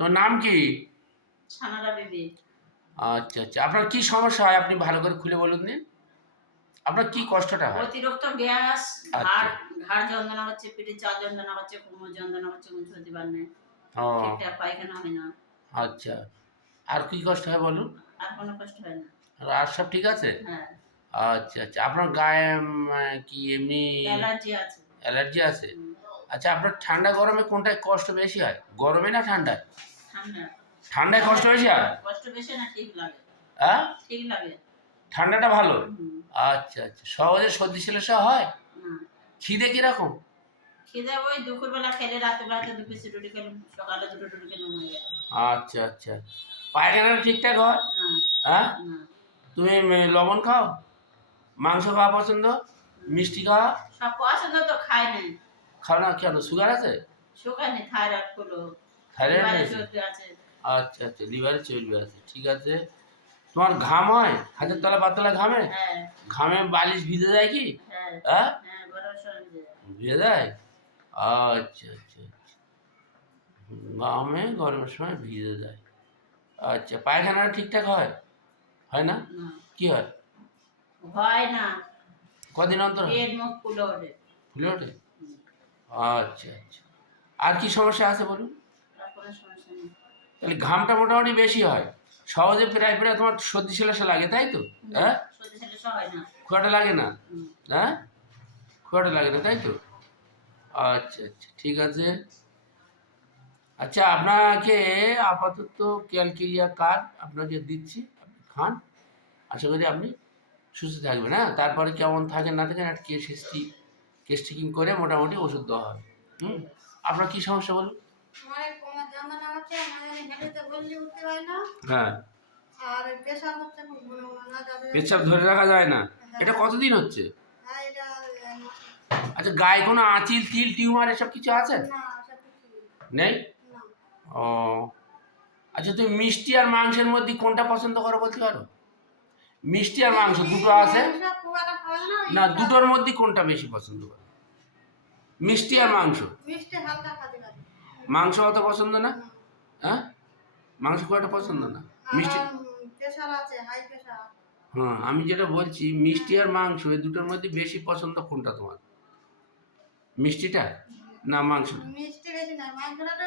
তোর নাম কি? ছানারা বেবি। আচ্ছা আচ্ছা, আপনার কি সমস্যা হয় আপনি ভালো করে খুলে বলুন দিন। আপনার কি কষ্টটা হয়? অতিরিক্ত গ্যাস, আচ্ছা। ঘাড় ঘাড় যন্ত্রণা হচ্ছে, পেটে চাপ যন্ত্রণা হচ্ছে, কোমর যন্ত্রণা হচ্ছে, উঠতে পারে না, ও ঠিকঠাক পায়খানা হয় না। আচ্ছা। আর কি কষ্ট হয় বলুন? আর কোনো কষ্ট হয় না। আর সব ঠিক আছে? হ্যাঁ। আচ্ছা আচ্ছা, আপনার গায়ে কি এমনি অ্যালার্জি আছে। অ্যালার্জি আছে? হুম, আচ্ছা, আপনার ঠান্ডা গরমে কোনটায় কষ্ট বেশি হয়, গরমে না ঠান্ডায়? ঠান্ডা। ঠান্ডায় কষ্ট বেশি হয়? কষ্ট বেশি না, ঠিক লাগে। হ্যাঁ, ঠিক লাগে। ঠান্ডাটা ভালো। হুম। আচ্ছা আচ্ছা, সহজে সর্দি শিলসা হয়? না। খিদে কিরকম? খিদে ওই দুপুরবেলা খেলে, রাত্রেবেলাতে 2 পিস রুটি খেলাম, সকালে 2টো রুটি খেলাম, হয়ে গেল। আচ্ছা আচ্ছা, পায়খানাটা ঠিকঠাক হয়? না। হ্যাঁ, না। তুমি লবণ খাও, মাংস খাওয়া পছন্দ, হুম। মিষ্টি খাওয়া? সব পছন্দ তো খাই নাই। খাও না কেন, সুগার আছে? সুগার নেই, থাইরয়েড হলো, থাইরয়েড লিভারে আছে? চর্বি আছে। আচ্ছা আচ্ছা, লিভারে চর্বি আছে, ঠিক আছে। তোমার ঘাম হয় হাতের তলা পাতলা ঘামে? হ্যাঁ। ঘামে বালিশ ভিজে যায় কি? হ্যাঁ। হ্যাঁ, হ্যাঁ, গরমের সময় ভিজে যায়। ভিজে যায়। আচ্ছা আচ্ছা আচ্ছা। ঘামে গরমের সময় ভিজে যায়। আচ্ছা, পায়খানাটা ঠিকঠাক হয়? হয় না? না। কি হয়? হয় না। কদিন অন্তর হয়? পেট মুখ ফুলে ওঠে। ফুলে ওঠে? হুম। আচ্ছা আচ্ছা। আর কি সমস্যা আছে বলুন? আর কোনো সমস্যা নেই। তাহলে ঘামটা মোটামুটি বেশি হয়, সহজে প্রায় প্রায় তোমার সর্দি শিলাসা লাগে, তাই তো? না, হ্যাঁ, সত্যি ছেলে হয় না। খুব একটা লাগে না? হুম। হ্যাঁ, খুব একটা লাগে না, তাই তো? আচ্ছা আচ্ছা, ঠিক আছে। আচ্ছা, আপনাকে আপাতত ক্যালকেরিয়া কার্ড আপনাকে দিচ্ছি, আপনি খান। আশা করি আপনি সুস্থ থাকবেন। হ্যাঁ, তারপরে কেমন থাকেন না থাকেন একটা কেস টেকিং করে মোটামুটি ওষুধ দেওয়া হবে। হুম, আপনার কি সমস্যা বলুন? আমার এই কোমর যন্ত্রণা হচ্ছে, হেঁটে বললে উঠতে পারি না। হ্যাঁ, আর পেশাব হচ্ছে খুব ঘন ঘন, না যাবে। পেচ্ছাপ ধরে রাখা যায় না। হ্যাঁ। এটা কতদিন হচ্ছে? হ্যাঁ, এটা আচ্ছা, গায়ে কোনো আঁচিল, তিল, টিউমার এসব কিছু আছে? না, সব কিছু নেই? না। ও আচ্ছা, তুমি মিষ্টি আর মাংসের মধ্যে কোনটা পছন্দ করো বলতে পারো? মিষ্টি আর মাংস দুটো আছে মাংস খুব একটা খাওয়া যায় না, না। দুটোর মধ্যে কোনটা বেশি পছন্দ করো? মিষ্টি আর মাংস? মিষ্টি হালকা খেতে পারি। মাংস অত পছন্দ না? হ্যাঁ, মাংস খুব একটা পছন্দ না। মিষ্টি, আমার প্রেশার আছে, হাই প্রেশার। হ্যাঁ, আমি যেটা বলছি মিষ্টি আর মাংস এই দুটোর মধ্যে বেশি পছন্দ কোনটা তোমার? মিষ্টিটা না মাংসটা? মিষ্টি বেশি না, মাংসটা তো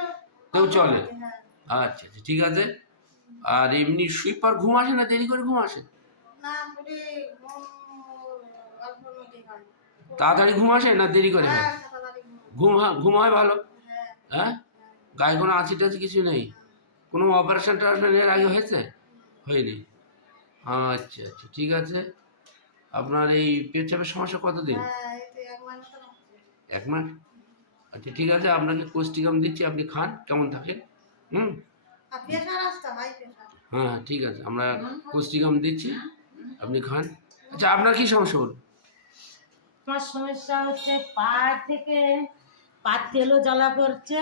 তেও চলে। হ্যাঁ। আচ্ছা আচ্ছা, ঠিক আছে। আর এমনি সুইপার ঘুম আসে না, দেরি করে ঘুম আসে? না, খুবই ঘুম অল্পর মধ্যেই হয়। তাড়াতাড়ি ঘুম আসে না দেরি করে হয়? হ্যাঁ, তাড়াতাড়ি ঘুম। ঘুম হয় ভালো? হ্যাঁ। হ্যাঁ, গায়ে কোনো আঁচি টাচি কিছু নেই? কোনো অপারেশন টপারেশন এর আগে হয়েছে? হয়নি? আচ্ছা আচ্ছা, ঠিক আছে। আপনার এই পেচ্ছাপের সমস্যা কতদিন? হ্যাঁ, এই তো 1 মাস মতো হচ্ছে। 1 মাস? আচ্ছা, ঠিক আছে, আপনাকে কোস্টিকাম দিচ্ছি, আপনি খান, কেমন থাকেন। হুম, আর প্রেশার আছে তো, হাই প্রেশার। হ্যাঁ ঠিক আছে, আমরা কোস্টিকাম দিচ্ছি, আপনি খান। আচ্ছা, আপনার কি সমস্যা বলুন? আমার সমস্যা হচ্ছে পা থেকে, পা তেলও জ্বালা করছে।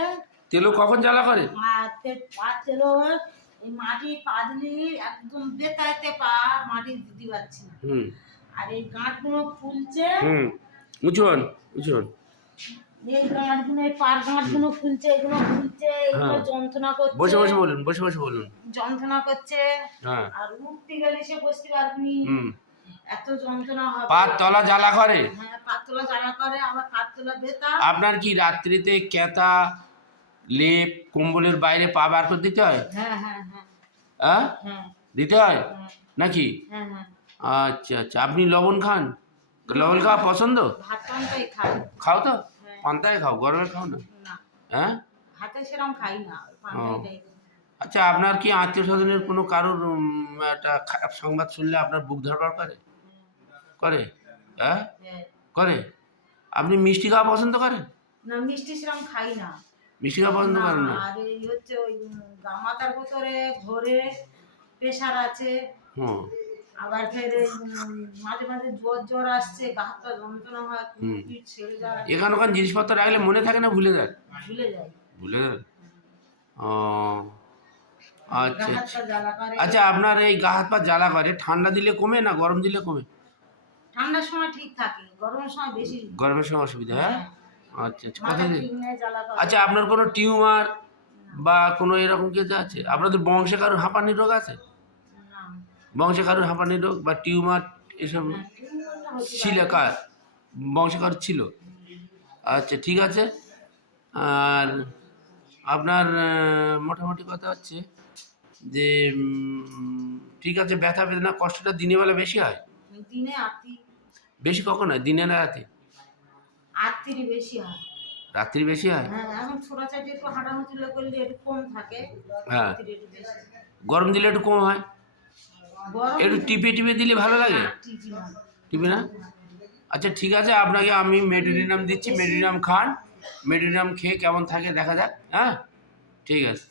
তেলো কখন জ্বালা করে? আর পা তেলও, এই মাটি পা দিলি একদম বেতাইতে পা, মাটি দিতে পারছি না। হুম আর এই গাঁটগুলো ফুলছে, হুম, উঁচু হন, উঁচু হন। এই গাঁটগুলো, এই পার গাঁটগুলো ফুলছে, এগুলো ফুলছে, এগুলো হ্যাঁ, যন্ত্রণা করছে, বসে বসে বলুন, বসে বসে বলুন। যন্ত্রণা করছে। হ্যাঁ, আর উঠতে গেলে সে বসতে পারবি, হুম, এত যন্ত্রণা হবে। পা তলা জ্বালা করে? হ্যাঁ, পাতলা জ্বালা করে, আমার পাতলা ব্যথা। আপনার কি রাত্রিতে ক্যাতা, লেপ, কম্বলের বাইরে পা বার করে দিতে হয়? হ্যাঁ হ্যাঁ হ্যাঁ হ্যাঁ, হ্যাঁ দিতে হয় হ্যাঁ নাকি? হ্যাঁ হ্যাঁ। আচ্ছা আচ্ছা, আপনি লবণ খান? লবণ খাওয়া পছন্দ? ভাত টানটাই খাই। খাও তো? হ্যাঁ। পান্তায় খাও, গরমে খাও না? না, হ্যাঁ, ভাতে সেরকম খাই না, পান্তাটাই খাই। আচ্ছা, আপনার কি আত্মীয় স্বজনের কোনো কারোর একটা খারাপ সংবাদ শুনলে আপনার বুক ধরপড় করে? করে? হ্যাঁ, হ্যাঁ। করে। আপনি মিষ্টি খাওয়া পছন্দ করেন? না, মিষ্টি সেরকম খাই না। মিষ্টি খাওয়া পছন্দ না, করেন না? আর এই হচ্ছে ওই গামাতার ভিতরে ঘরে প্রেশার আছে। হুম আবার ফের এই, মাঝে মাঝে জ্বর আসছে, গা হাত পা যন্ত্রণা হয়, হুম, পিঠ ছেড়ে যায়, এখান ওখান জিনিসপত্র রাখলে মনে থাকে না ভুলে যায়? ভুলে যাই। ভুলে যায়? ও গা আচ্ছা হাত আচ্ছা। পা জ্বালা করে। আচ্ছা, আপনার এই গা হাত পা জ্বালা করে ঠান্ডা দিলে কমে না গরম দিলে কমে? ঠান্ডার সময় ঠিক থাকে, গরমের সময় বেশি। গরমের সময় অসুবিধা? হ্যাঁ, হ্যাঁ, আচ্ছা আচ্ছা, মাথা কতদিন? ঠিক নেই, জ্বালা করে। আচ্ছা, আপনার কোনো টিউমার, বা কোনো এরকম কিছু আছে? আপনাদের বংশে কারোর হাঁপানি রোগ আছে? না বংশে কারোর হাঁপানি রোগ বা টিউমার এসব না, টিউমারটা হতে ছিল? পারে। কার বংশে কারোর ছিল? আচ্ছা, ঠিক আছে। আর আপনার মোটামুটি কথা হচ্ছে যে ঠিক আছে, ব্যথা বেদনা কষ্টটা দিনের বেলা বেশি হয়? দিনে আটটি বেশি কখন হয়, দিনে না রাতে? আটটিরই বেশি হয়। রাত্রি বেশি হয়? হ্যাঁ এখন ছোটাছাটি একটু হাঁটাহাঁটি করলে একটু কম থাকে, হ্যাঁ। রাত্রিরে একটু বেশি। গরম দিলে একটু কম হয়? গরম একটু টিপে টিপে দিলে ভালো লাগে? না, টিপি না। টিপে না? আচ্ছা, ঠিক আছে, আপনাকে আমি মেডিনিনাম দিচ্ছি, মেডিনিনাম খান। মেডিনিনাম খেয়ে কেমন থাকে দেখা যাক। হ্যাঁ, ঠিক আছে।